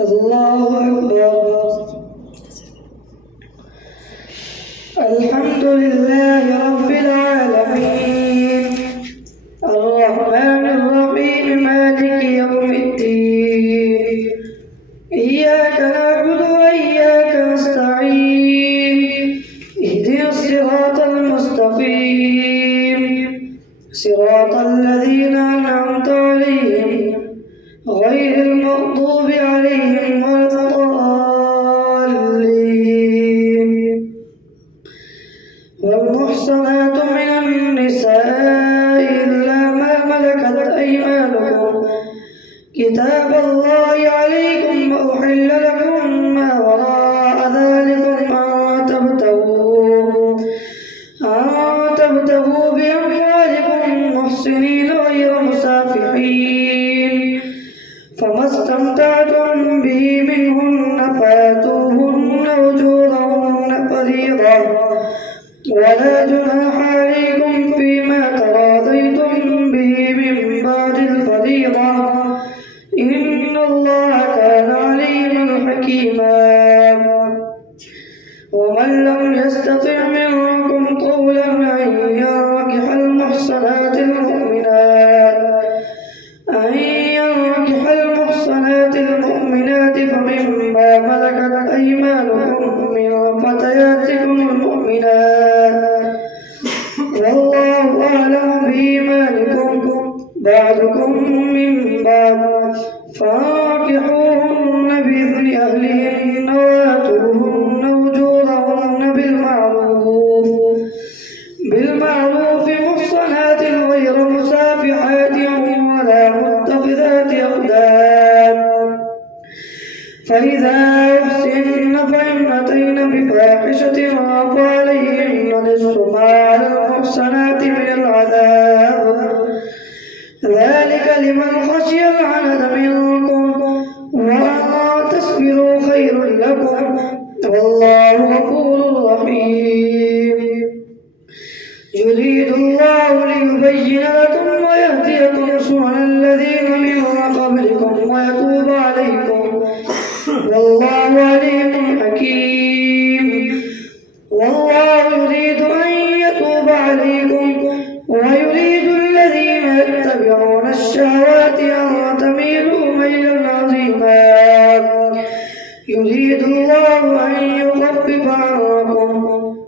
الله أكبر. الحمد لله رب العالمين الرحمن الرحيم مالك يوم الدين إياك نعبد وإياك نستعين اهدنا الصراط المستقيم صراط الذين أنعمت عليهم غير المغضوب عليهم ولا الضالين. والمحصنات من النساء إلا ما ملكت أيمانكم كتاب الله عليكم وأحل لكم ما وراء ذلكم أن تبتغوا بأموالكم محصنين غير مسافحين فما استمتعتم به منهن فآتوهن أجورهن فريضة ولا جناح عليكم فيما تراضيتم به من بعد الفريضة إن الله كان عليما حكيما. ومن لم يستطع منكم طولا أن ينكح المحصنات المؤمنات فمما ملكت أيمانكم من فتياتكم المؤمنات والله أعلم بإيمانكم بعضكم من بعض فانكحوهن بإذن أهلهن وآتوهن أجورهن بالمعروف محصنات غير مسافحات ولا متخذات أخدان فإذا أحسن فإن أتين بفاحشة فعليهن نصف ما على المحصنات من العذاب ذلك لمن خشي العنت منكم وأن تصبروا خير لكم والله غفور رحيم. يريد الله ليبين لكم ويهديكم سنن الذين من قبلكم ويتوب عليكم والله عليم حكيم. والله يريد أن يتوب عليكم ويريد الذين يتبعون الشهوات أن تميلوا ميلا عظيما. يريد الله أن يخفف عنكم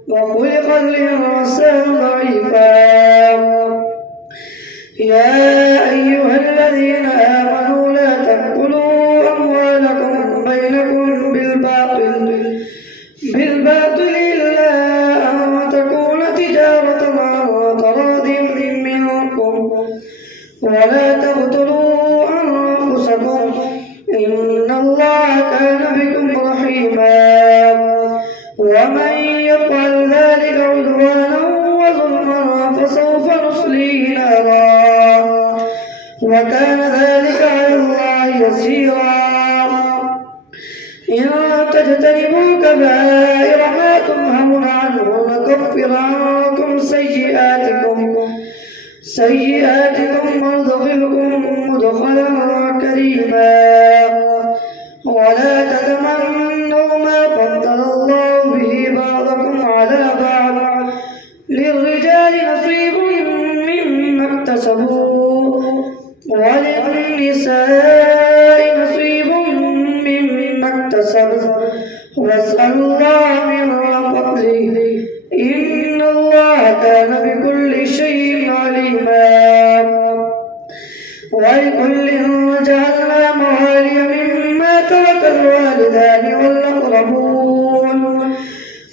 وخلق الإنسان ضعيفا. يا أيها الذين آمنوا لا تأكلوا أموالكم بينكم بالباطل إلا أن تكون تجارة عن تراض منكم ولا تقتلوا أنفسكم إن الله كان بكم رحيما. ومن يفعل ذلك عدوانا وظلما فسوف نصليه نارا وكان ذلك على الله يسيرا. إن تجتنبوا كبائر ما تنهون عنه نكفر عنكم سيئاتكم وندخلكم مدخلا كريما. ولا تتمنوا ما فضل الله به بعضكم على بعض للرجال نصيب مما اكتسبوا وللنساء نصيب مما اكتسبوا واسألوا الله من فضله إن الله كان بكل شيء عليما. ولكل جعلنا موالي مما ترك الوالدان والأقربون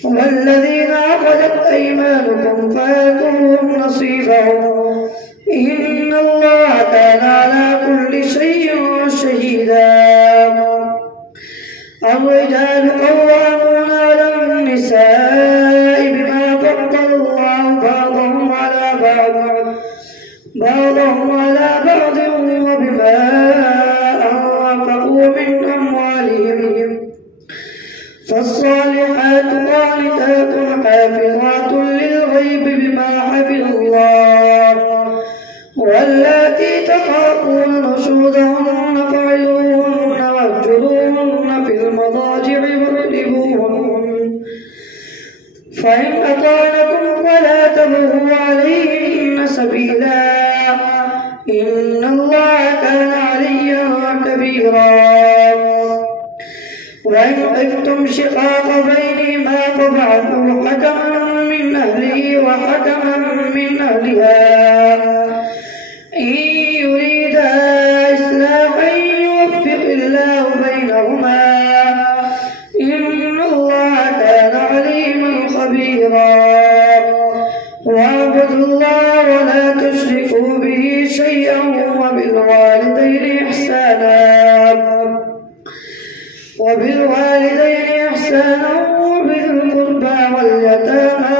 والذين عقدت أيمانكم فآتوهم نصيبهم إن الله كان على كل شيء شهيدا. الرجال قوامون على النساء بما فضل الله بعضهم على بعض وبما أنفقوا من أموالهم فالصالحات قانتات حافظات للغيب بما حفظ الله واللاتي تخافون نشوزهن فعظوهن واهجروهن فإن أطعنكم فلا تبغوا عليهن سبيلا إن الله كان عليا كبيرا وإن خفتم شقاق بينهما فابعثوا حكما من أهله وحكما من أهلها إن يريدا إصلاحا يوفق الله بينهما إن الله كان عليما خبيرا واعبدوا الله ولا تشركوا به شيئا وبالوالدين إحسانا وبذي القربى واليتامى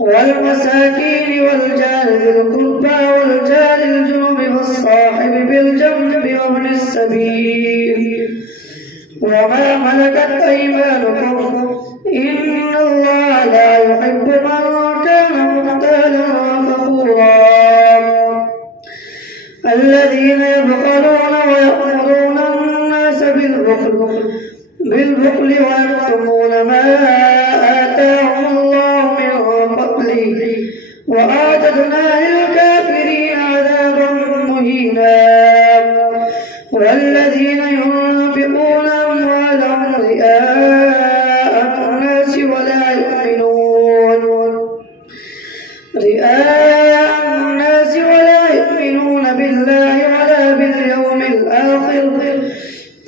والمساكين والجار ذي القربى والجار الجنب والصاحب بالجنب وابن السبيل وما ملكت أيمانكم إن الله لا يحب من كان مختالا فخورا الذين يبخلون ويأمرون الناس بالبخل ويكتمون ما آتاهم الله من فضله وأعتدنا للكافرين عذابا مهينا والذين ينفقون أموالهم رئاء الناس ولا يؤمنون بالله ولا باليوم الآخر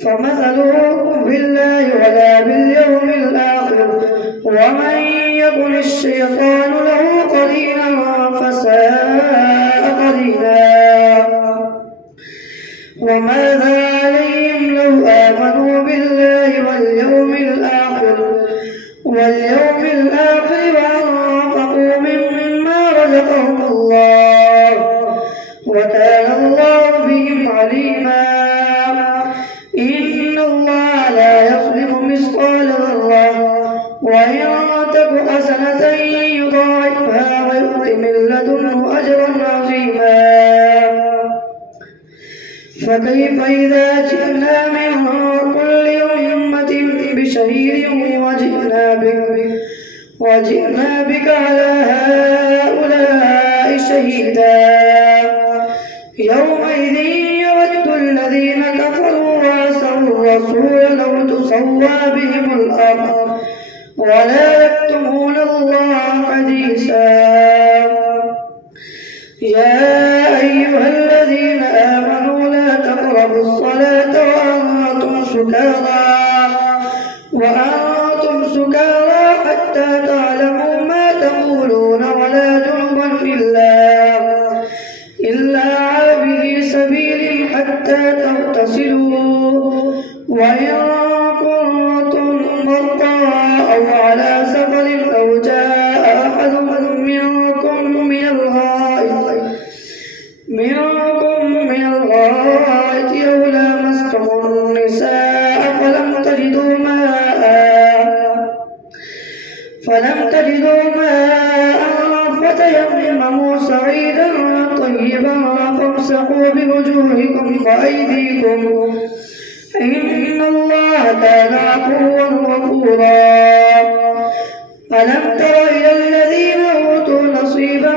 فمثلهم بالله ولا باليوم الآخر ومن يكن الشيطان له قرينا فساء قرينا وماذا عليهم لو آمنوا بالله واليوم الآخر وأنفقوا مما رزقهم الله وكان الله بهم عليما إن الله لا يظلم مثقال ذرة وإن تك حسنة يضاعفها ويؤت من لدنه أجرا عظيما فكيف إذا جئنا من كل أمة بشهيد وجئنا بك على هؤلاء شهيدا يومئذ يود الذين كفروا وعصوا الرسول لو تسوى بهم الأرض ولا يكتمون الله حديثا يا أيها الذين آمنوا لا تقربوا الصلاة وأنتم سكارى حتى تعلموا ما تقولون ولا جنبا إلا عابري سبيل حتى تغتسلوا وإن كنتم مرضى أو على سفر أو جاء أحد منكم من الغائط أو لامستم النساء فلم تجدوا ماء فتيمموا صعيدا طيبا فامسحوا بوجوهكم وأيديكم إن الله كان عفوا غفورا ألم تر إلى الذين أوتوا نصيبا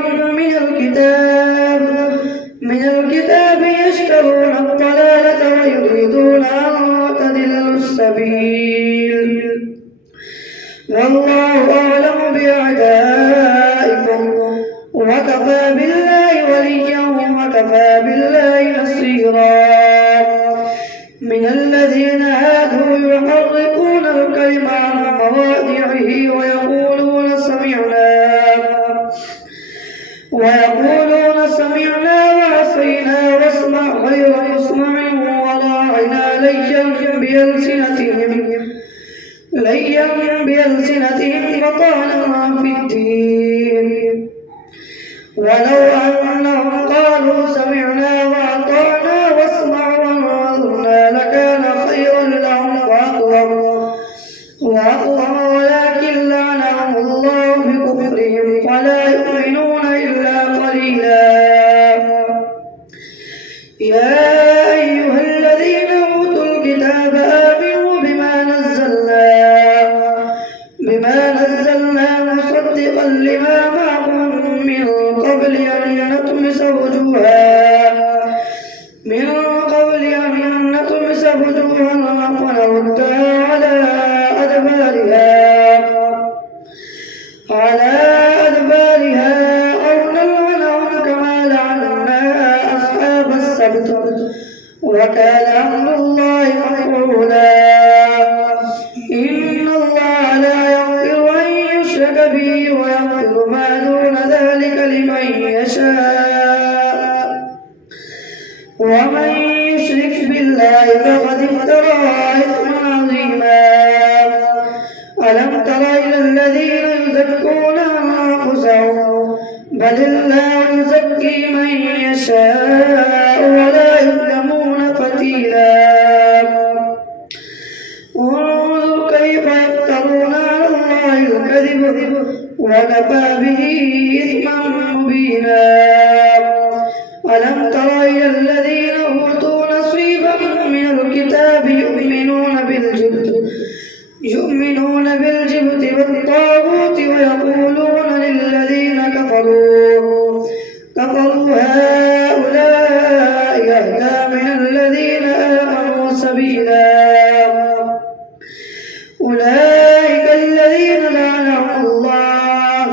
من الكتاب يشترون الضلالة ويريدون أن تضلوا السبيل والله أعلم بأعدائكم وكفى بالله وليا وكفى بالله نصيرا من الذين هادوا يحرفون الكلم عن مواضعه ويقولون سمعنا وعصينا واسمع غير مسمع وراعنا ليا بألسنتهم وطعنا في الدين ولو أنهم قالوا سمعنا وأطعنا واسمع وانظرنا لكان خيرا لهم وأقوم ولكن لعنهم الله بكفرهم فلا يؤمنون إلا قليلا يا أيها الذين أوتوا الكتاب آمنوا بما كسبت وكان أمر الله مفعولا. إن الله لا يغفر أن يشرك به ويغفر ما دون ذلك لمن يشاء، ومن يشرك بالله فقد افترى إثما عظيما. ألم تر إلى الذين يزكون أنفسهم بل الله يزكي من يشاء ولا يظلمون فتيلا. انظر كيف يفترون على الله الكذب وكفى به إثما مبينا. ألم تر إلى الذين أوتوا نصيبا من الكتاب يؤمنون بالجبت والطاغوت ويقولون للذين كفروا هؤلاء أهدى من الذين آمنوا سبيلا. أولئك الذين لعنهم الله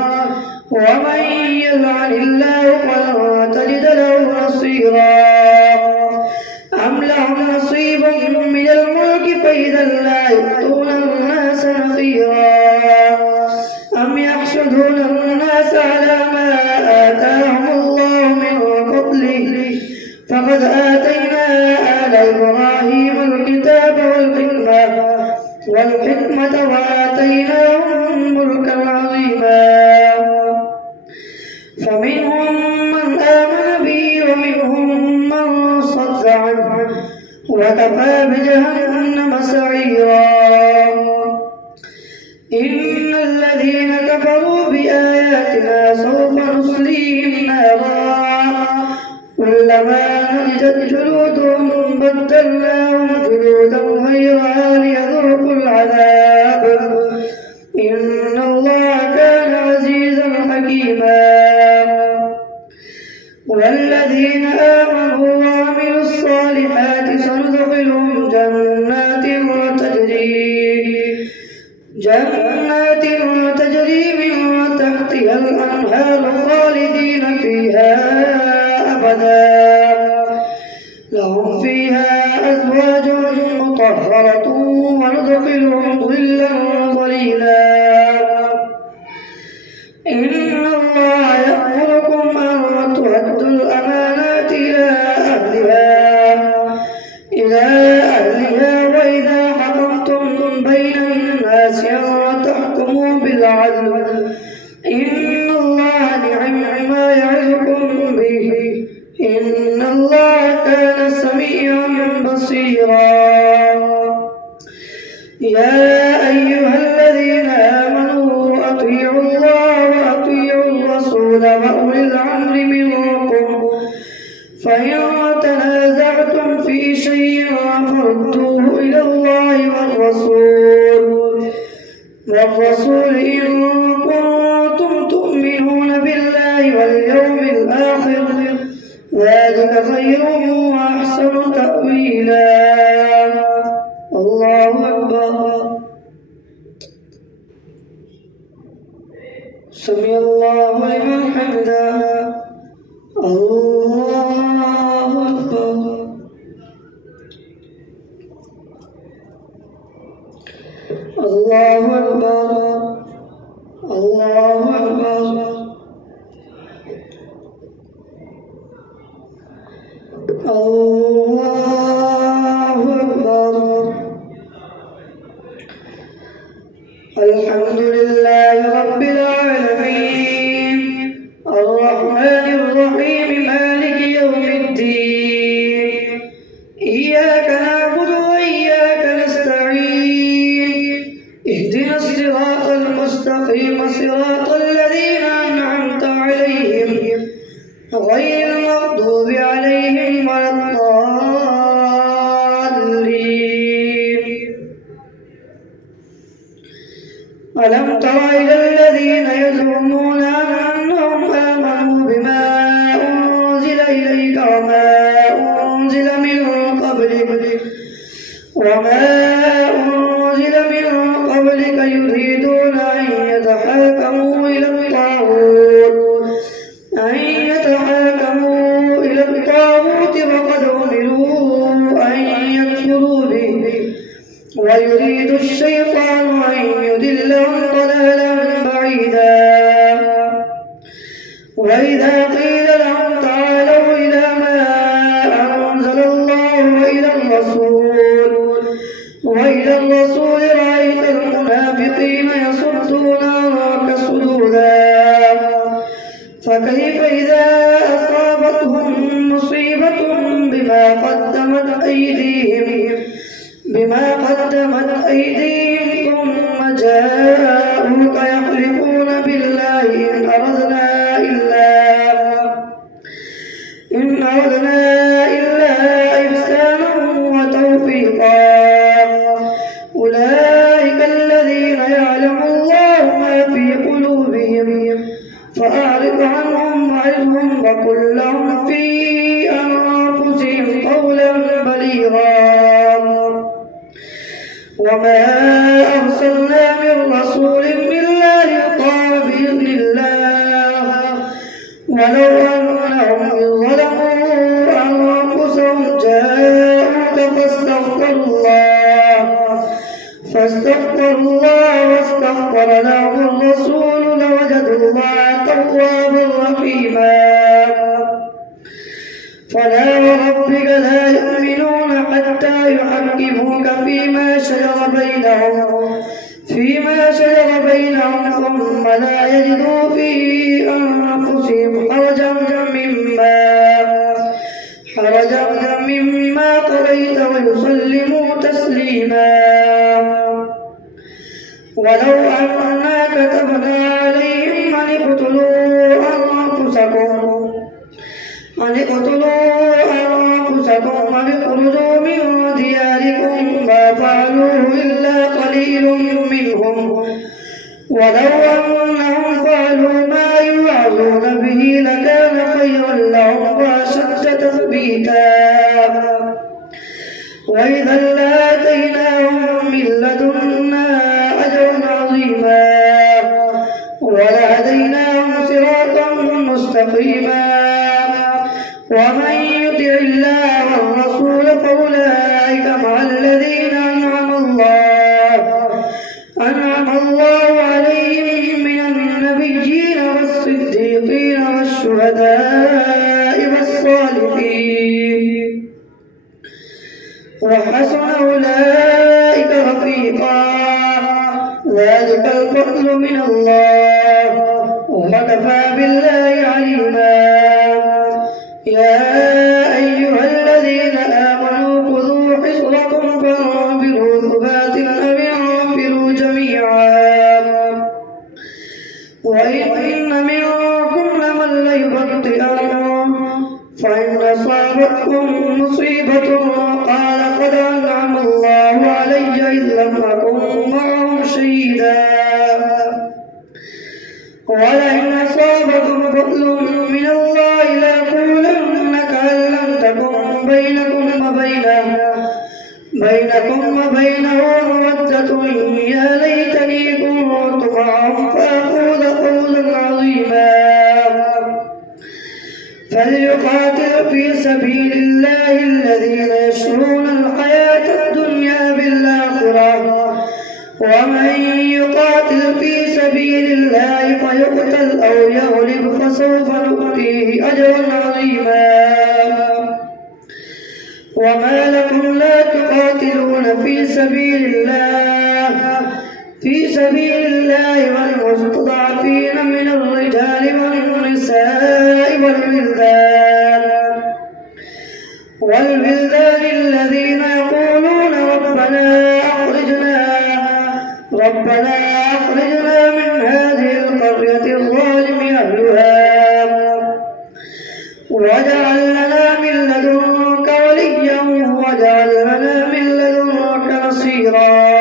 ومن يلعن الله فلن تجد له نصيرا. أم لهم نصيب من الملك فإذا لا يؤتون الناس نصيرا. أم يحسدون الناس على ما آتاهم الله من فضله فقد آتينا آل إبراهيم الكتاب والحكمة وآتيناهم ملكا عظيما. فمنهم من آمن به ومنهم من صد عنه وكفى بجهنم سعيرا. إن الذين كفروا بآياتنا سوف نصليهم نارا كلما نضجت جلودهم بدلناهم جلودا غيرها ليذوقوا العذاب إن الله كان عزيزا حكيما. والذين آمنوا وعملوا الصالحات سندخلهم جنات تجري من تحتها الأنهار خالدين فيها أبدا لهم فيها أزواج مطهرة وندخلهم ظلا ظليلا. إن الله يأمركم أن تؤدوا الأمانات إلى أهلها وإذا حكمتم بين الناس أن تحكموا بالعدل إن الله نعم ما يعظكم به إن الله كان سميعا بصيرا. يا أيها الذين آمنوا أطيعوا الله وأطيعوا الرسول وأولي الأمر منكم فإن تنازعتم في شيء فردوه إلى الله والرسول إن كنتم تؤمنون بالله واليوم الآخر ذلك خير وأحسن تأويلا. الله أكبر. سمع الله لمن حمده. الله أكبر. الله أكبر. الله أكبر. الله أكبر. الحمد لله رب العالمين الرحمن الرحيم مالك يوم الدين إياك نعبد وإياك نستعين اهدنا الصراط المستقيم صراط الذين أنعمت عليهم غير المغضوب عليهم ولا الضالين. ألم تر إلى الذين يزعمون أنهم آمنوا بما أنزل إليك وما أنزل من قبلك يريدون أن يتحاكموا إلى الطاغوت وقد وإلى الرسول رأيت المنافقين يصدون عنك صدودا فكيف إذا أصابتهم مصيبة بما قدمت أيديهم ثم جاءوك يحلفون بالله إن أردنا إلا إحسانا وتوفيقا أولئك الذين يعلم الله ما في قلوبهم فأعرض عنهم وعظهم وقل لهم في أنفسهم قولا بليغا وما أرسلنا من رسول إلا ليطاع بإذن الله ولو أنهم ظلموا أنفسهم جاءوك فاستغفروا الله واستغفر لهم الرسول لوجدوا الله توابا رحيما فلا وربك لا يؤمنون حتى يحكموك فيما شجر بينهم ثم لا يجدوا في أنفسهم حرجا مما قضيت ويسلموا تسليما ولو أننا كتبنا عليهم أن اقتلوا أنفسكم واخرجوا من دياركم ما فعلوه إلا قليل منهم ولو أنهم فعلوا ما يوعظون به لكان خيرا لهم وأشد تثبيتا وإذا لآتيناهم من لدنا أجرا عظيما ولهديناهم صراطا مستقيما ومن يطع الله والرسول فأولئك مع الذين أنعم الله عليهم من النبيين والصديقين والشهداء والصالحين وحسن أولئك رفيقا ذلك الفضل من الله وكفى بالله عليما يا أيها الذين آمنوا خذوا حذركم فانفروا ثبات أو انفروا جميعا وإن منكم لمن ليبطئن فإن أصابتكم مصيبة قال قد أنعم الله علي إذ لم أكن معهم شهيدا ولئن أصابكم فضل من الله ليقولن كأن لم تكن بينكم وبينه مودة يا ليتني كنت معهم فأفوز فوزا عظيما فليقاتل في سبيل الله الذين يشرون الحياة الدنيا بالآخرة ومن يقاتل في سبيل الله فيقتل أو يغلب فسوف نؤتيه أجرا عظيما وما لكم لا تقاتلون في سبيل الله والمستضعفين من الرجال والنساء والولدان الذين يقولون ربنا أخرجنا من هذه القرية الظالم أهلها واجعل لنا من لدنك وليا واجعل لنا من لدنك نصيرا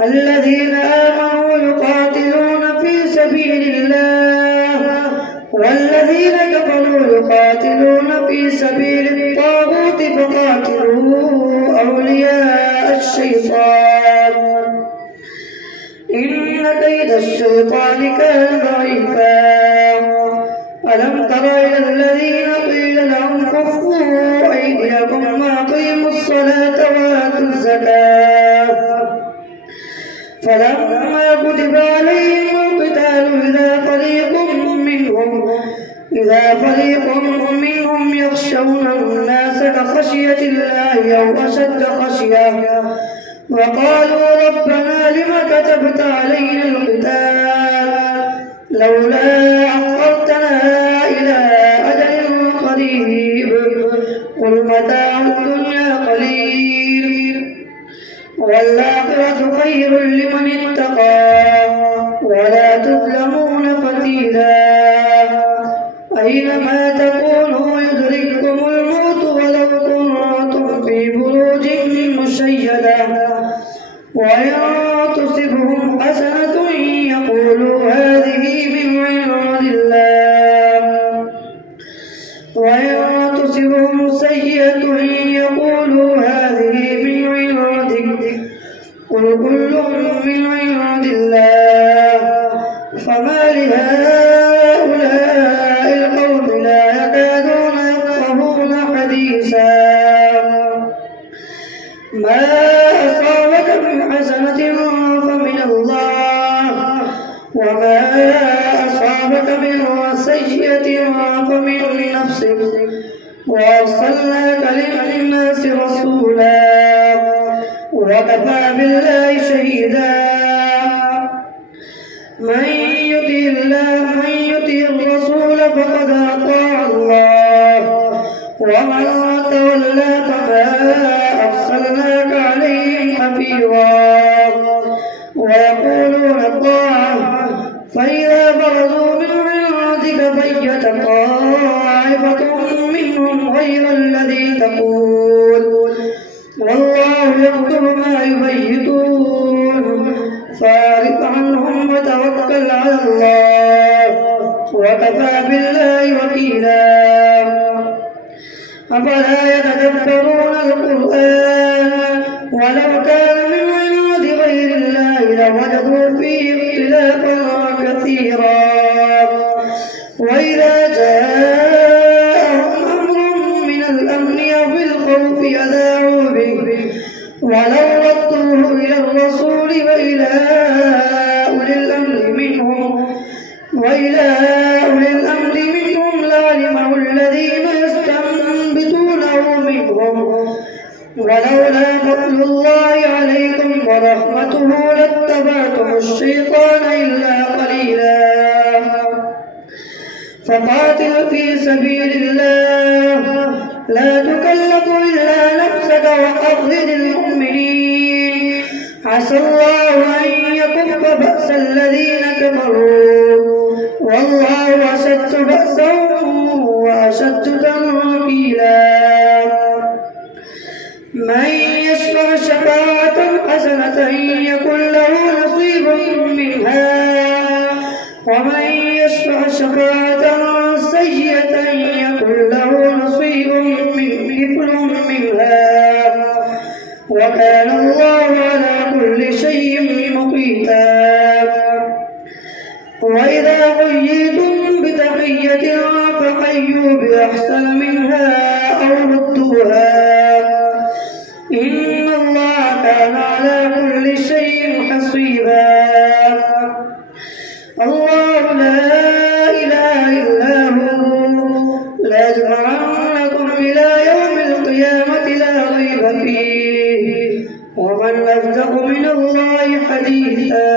الذين آمنوا يقاتلون في سبيل الله والذين كفروا يقاتلون في سبيل الطاغوت فقاتلوا أولياء الشيطان إن كيد الشيطان كان ضعيفا ألم تر إلى الذين قيل لهم كفوا أيديكم وأقيموا الصلاة وآتوا الزكاة فلما كتب عليهم القتال إذا فريق منهم يخشون الناس كخشية الله أو أشد خشية وقالوا ربنا لم كتبت علينا القتال لولا أخرتنا إلى أجل قريب قل متاع الدنيا قليل والآخرة خير لمن اتقى ولا تظلمون فتيلا أينما تكونوا يدرككم الموت ولو كنتم في بروج مشيدة وإن تصبهم حسنة يقولوا هذه من عند الله وإن تصبهم سيئة يقولوا هذه من عندك قل كل من عند الله فما لهؤلاء القوم لا يكادون يفقهون حديثا ما أصابك من حسنة فمن الله وما أصابك من سيئة فمن نفسك وأرسلناك للناس رسولا وكفى بالله شهيدا من يطع الرسول فقد أطاع الله ومن تولى فما أرسلناك عليهم حفيظا ويقولون طاعة فإذا برزوا من عندك بيت طائفة منهم غير الذي تقول والله يكتب ما يبيتون فاعرض عنهم وتوكل على الله وكفى بالله وكيلا أفلا يتدبرون القرآن ولو كان من عند غير الله لوجدوا فيه اختلافا كثيرا وإذا جاءهم أمر من الأمن أو الخوف أذاعوا به ولو ردوه إلى الرسول وإلى أولي الأمر منهم لعلمه الذين يستنبطونه منهم ولولا فضل الله عليكم ورحمته لاتبعتم الشيطان إلا قليلا فقاتل في سبيل الله لا تكلف إلا نفسك وحرض المؤمنين عسى الله أن يكف بأس الذين كفروا والله أشد بأسا وأشد تنكيلا من يشفع شفاعة حسنة يكن له نصيب منها ومن يشفع شفاعة سيئة يكن له نصيب كفل منها وكان الله على كل شيء مقيتا وإذا حييتم بتحية فحيوا بأحسن منها أو ردوها إن الله كان على كل شيء حسيبا الله لا إله إلا هو لا يجمعنكم إلى يوم القيامة لا ريب فيه ومن أصدق من الله حديثا